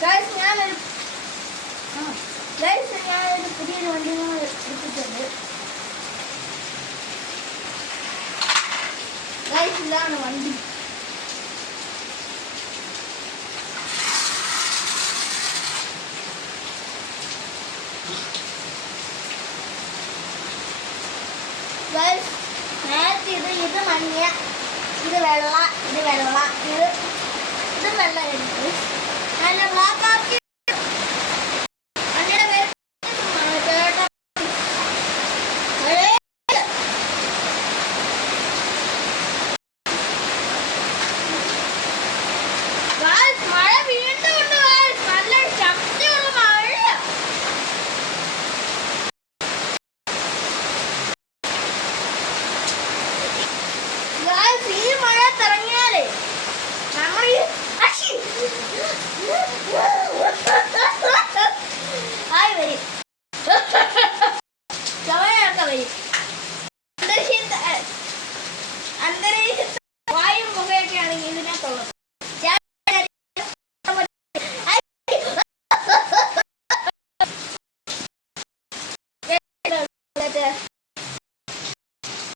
ഞാനൊരു പുതിയൊരു വണ്ടി എടുത്തിട്ടുണ്ട്. ഇതാണ് വണ്ടി. നേരത്തെ ഇത് മഞ്ഞ, ഇത് വെള്ള, ഇത് വെള്ള, ഇത് വെള്ള എടുത്ത് നല്ല ബ്ലാക്ക് ആക്കി. മഴ വീണ്ടും ഉണ്ട്, നല്ല ശക്തിയുള്ള മഴ. ഈ മഴ തിറങ്ങിയാലേ നമ്മൾ